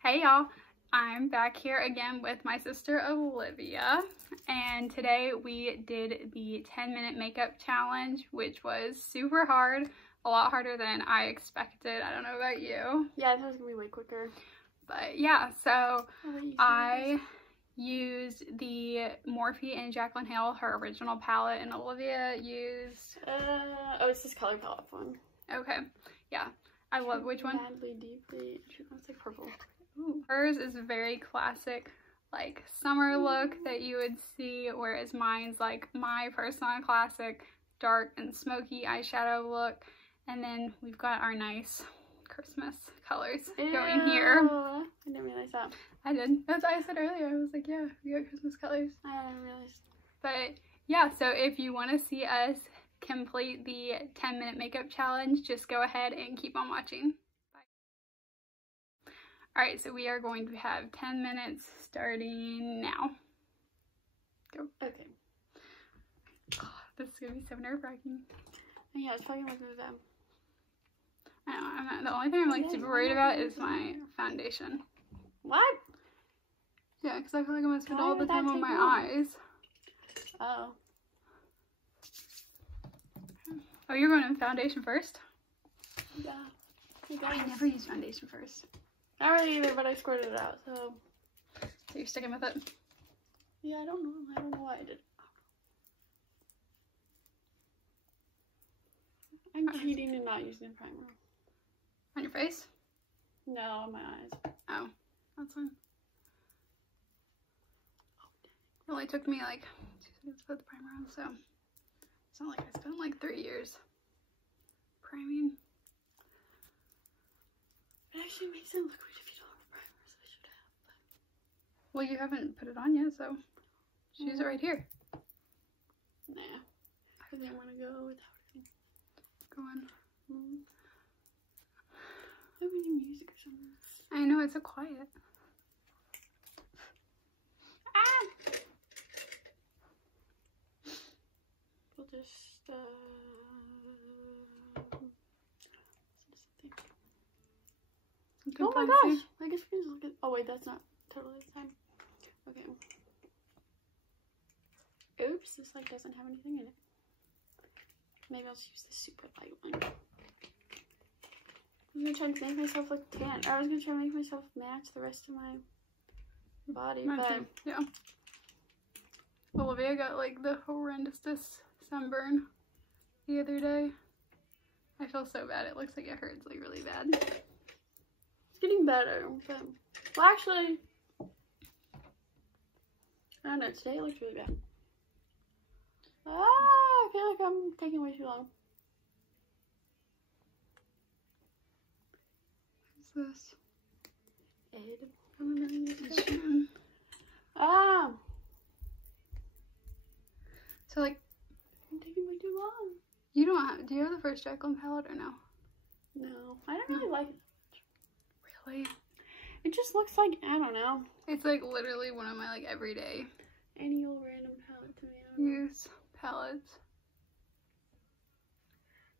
Hey y'all, I'm back here again with my sister Olivia, and today we did the 10-minute makeup challenge, which was super hard, a lot harder than I expected. I don't know about you. Yeah, I thought it was gonna be way quicker. But yeah, so I used the Morphe and Jaclyn Hill, her original palette, and Olivia used... oh, it's this color palette one. Okay, yeah. I love which one? Madly, Deeply. It's like purple. Ooh. Hers is a very classic, like, summer look that you would see, whereas mine's like my personal classic dark and smoky eyeshadow look. And then we've got our nice Christmas colors going here. I didn't realize that. I did. That's what I said earlier. I was like, yeah, we got Christmas colors. I didn't realize. But yeah, so if you want to see us complete the 10-minute makeup challenge, just go ahead and keep on watching. Bye. Alright, so we are going to have 10 minutes starting now. Go. Okay. Oh, this is going to be so nerve-wracking. Yeah, it's probably gonna move them. I know, the only thing I'm like super worried about is my foundation. What? Yeah, because I feel like I'm going to spend all the time on my eyes. Oh. Oh, you're going in foundation first? Yeah. I never use foundation first. Not really either, but I squirted it out, so. So you're sticking with it? Yeah, I don't know. I don't know why I did. I'm cheating and not using a primer. On your face? No, on my eyes. Oh, that's fine. It only took me like 2 seconds to put the primer on, so it's not like I spent like 3 years priming. It actually makes it look weird if you don't have a primer, so I should have. But... Well, you haven't put it on yet, so just use it right here. Nah, I think I'm gonna go without it. Go on. I have any music or something. I know, it's so quiet. Ah! We'll just, oh my gosh! I guess we can just look at, oh wait, that's not totally the time. Okay. Oops, this like doesn't have anything in it. Maybe I'll just use the super light one. I was gonna try to make myself look tan. I was gonna try to make myself match the rest of my body, but yeah. Olivia got like the horrendousest sunburn the other day. I feel so bad. It looks like it hurts like really bad. It's getting better, but well, actually, I don't know. Today it looks really bad. Ah, I feel like I'm taking way too long. What's this? Ed. Ah. So like, I'm taking way too long. You don't have, do you have the first Jaclyn palette or no? No, I don't really like it. Really? It just looks like, I don't know. It's like literally one of my like everyday any old random palette to me. Use palettes.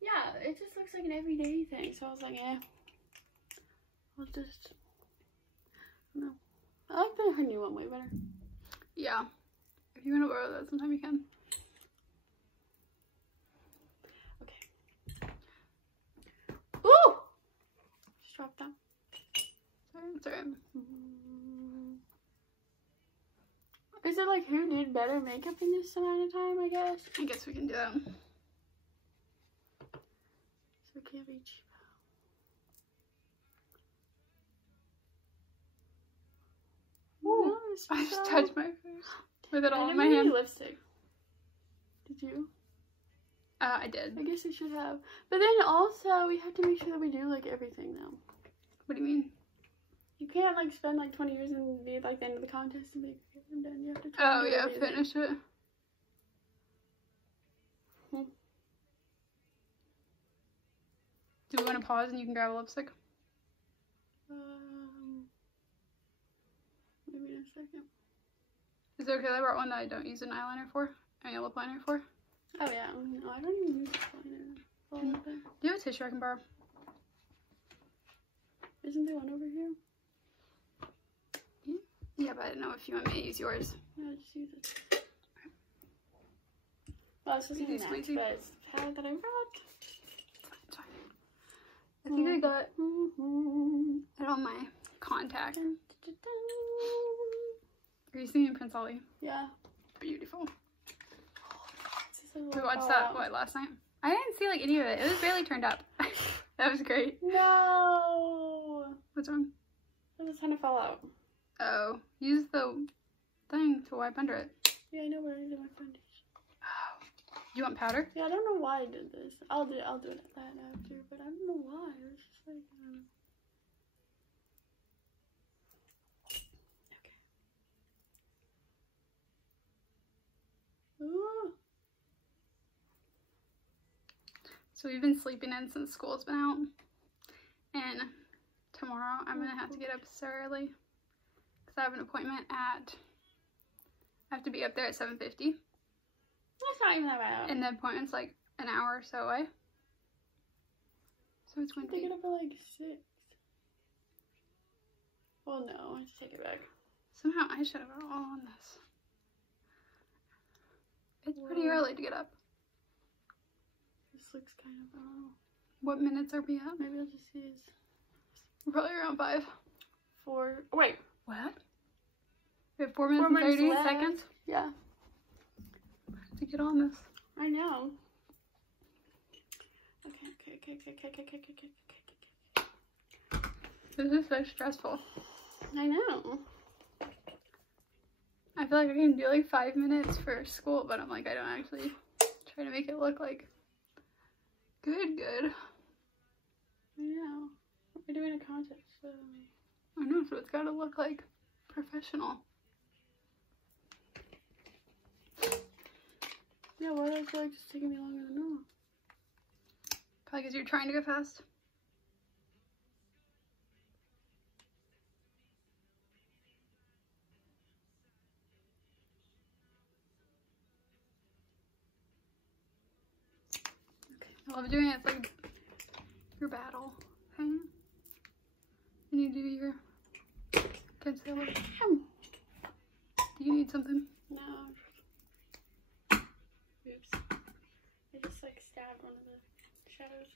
Yeah, it just looks like an everyday thing. So I was like, eh. I'll just, I don't know. I like her new one way better. Yeah. If you want to borrow that sometime, you can. Okay. Ooh! Just dropped that. Sorry, it's alright. Is it like who did better makeup in this amount of time, I guess? I guess we can do that. So it can't be cheap. Ooh, I just touched my face with it all in my hand. Lipstick. Did you? I did. I guess I should have. But then also, we have to make sure that we do like everything though. What do you mean? You can't like spend like 20 years and be like the end of the contest and be like, I'm done. You have to try Oh yeah, finish it. Do we want to pause and you can grab a lipstick? Maybe in a second. Is it okay that I brought one that I don't use an eyeliner for? I mean a lip liner for? Oh yeah, no, I don't even use lip liner. Do you have a tissue I can borrow? Isn't there one over here? I didn't know if you want me to use yours. No, just use it. Well, this isn't Squeezy, next, squeezy. but it's the palette that I brought. It's fine. I think I got it on my contact. Are you seeing Prince Ali? Yeah. Beautiful. This is a We little watched that, fallout. what, last night? I didn't see like any of it. It was barely turned up. That was great. No! What's wrong? There's a ton of fallout. Oh, use the thing to wipe under it. Yeah, I know where I did my foundation. You want powder? Yeah, I don't know why I did this. I'll do it that after, but I don't know why. It was just like, Okay. Ooh. So we've been sleeping in since school's been out. And tomorrow I'm going to have to get up so early. Because I have an appointment at... I have to be up there at 7:50. That's not even that bad. And the appointment's like an hour or so away. So it's going to They be... get up at like 6. Well, no, I just take it back. Somehow I should have got all on this. It's pretty Whoa. early to get up. This looks kind of, I don't know. What minutes are we at? Maybe I'll just use We're probably around 5. 4. Oh, wait. What? We have 4 minutes 4 and minutes 30 left. seconds Yeah, to get on this. I know. Okay. This is so stressful. I know. I feel like I can do like 5 minutes for school, but I'm like, I don't actually try to make it look like good. I know. We're doing a contest, so. I know, so it's gotta look like professional. Yeah, why do I feel like it's taking me longer than normal? Probably because you're trying to go fast. Okay, I love doing it. It's like your battle. Okay? You need to do your concealer. Do you need something? No. Oops. I just like stabbed one of the shadows.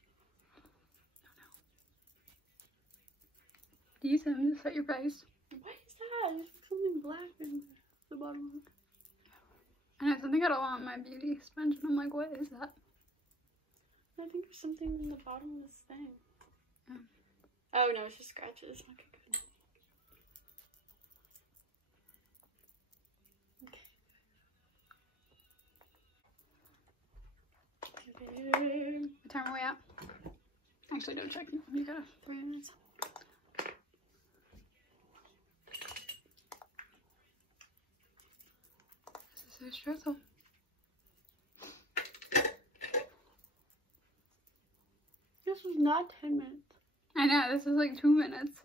Do you use them to set your face? What is that? There's something black in the bottom of it. I know something got all on my beauty sponge, and I'm like, what is that? I think there's something in the bottom of this thing. Oh. Oh no, it's just scratches. Okay, good. Okay. What time are we at? Actually, don't check. You got 3 minutes. This is so stressful. This was not 10 minutes. I know, this is like 2 minutes.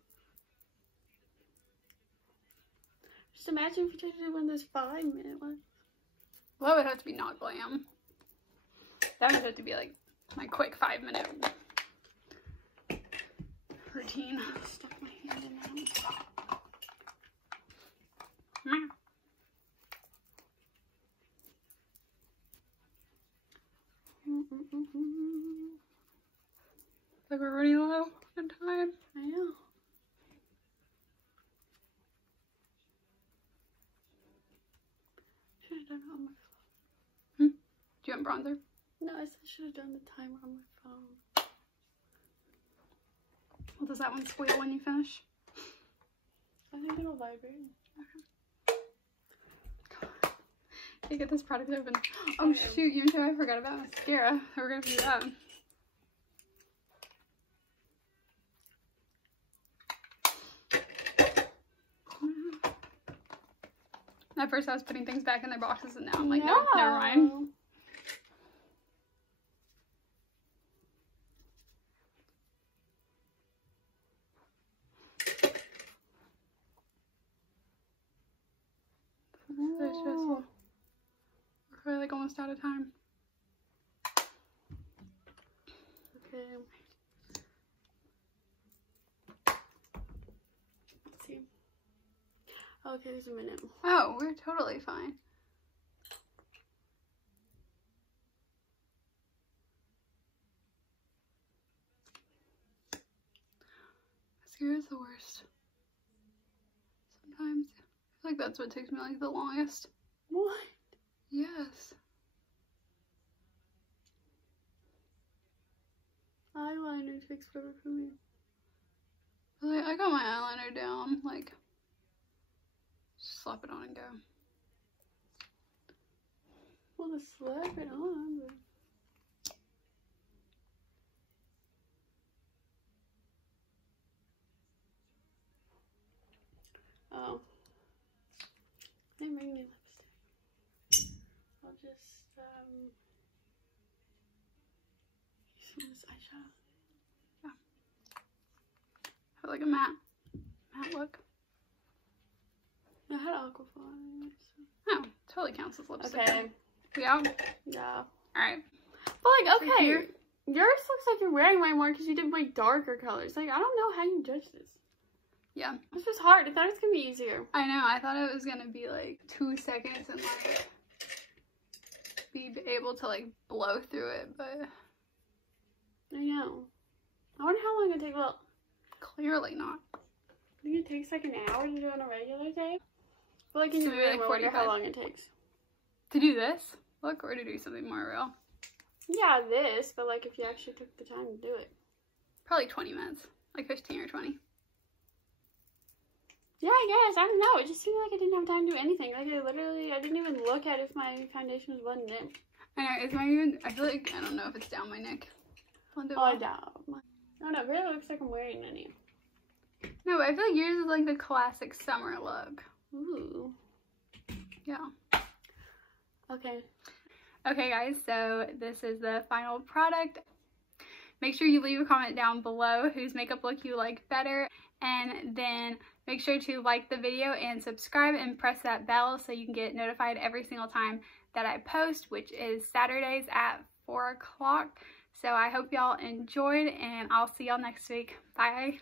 Just imagine if you tried to do one of those 5-minute ones. Well, that would have to be not glam. That would have to be like my quick 5-minute routine. I just stuck my hand in that. Meow. Like we're running low on time. I know. Should have done it on my phone. Do you want bronzer? No, I should have done the timer on my phone. Well, does that one squeal when you finish? I think it'll vibrate. Okay, get this product open. Oh shoot, you know I forgot about mascara. We're gonna do that. At first I was putting things back in their boxes and now I'm like, no, never mind. So stressful. We're probably like almost out of time. Okay. Let's see. Okay, there's a minute. Oh, we're totally fine. Mascara is the worst. Sometimes I feel like that's what takes me like the longest. What? Yes. Eyeliner takes forever for me. Like, I got my eyeliner down, like, just slap it on and go. Well, just slap it on. But... Oh. I didn't bring any lipstick. I'll just, use some of this eyeshadow. Have like a matte look. I had Aquaphor anyway, so. Oh, totally counts as lipstick. Okay. We out? Yeah. Alright. But like, okay, Here. yours looks like you're wearing way more because you did way darker colors. Like, I don't know how you judge this. Yeah. This was hard. I thought it was gonna be easier. I know, I thought it was gonna be like 2 seconds and like be able to like blow through it, but I know. I wonder how long it takes. Well, clearly not. I think it takes like an hour to do on a regular day. But like, in So your maybe, room, like, I wonder how 45. long it takes. To do this look or to do something more real? Yeah, this, but like if you actually took the time to do it. Probably 20 minutes. Like 15 or 20. Yeah, I guess. I don't know. It just seemed like I didn't have time to do anything. Like, I didn't even look at if my foundation was blended in. I know, is mine even, I feel like, I don't know if it's down my neck. Blend it Oh, I well. doubt. I don't know. It really looks like I'm wearing any. No, but I feel like yours is like the classic summer look. Ooh. Yeah. Okay. Okay guys, so this is the final product. Make sure you leave a comment down below whose makeup look you like better, and then make sure to like the video and subscribe and press that bell so you can get notified every single time that I post, which is Saturdays at 4 o'clock. So I hope y'all enjoyed, and I'll see y'all next week. Bye.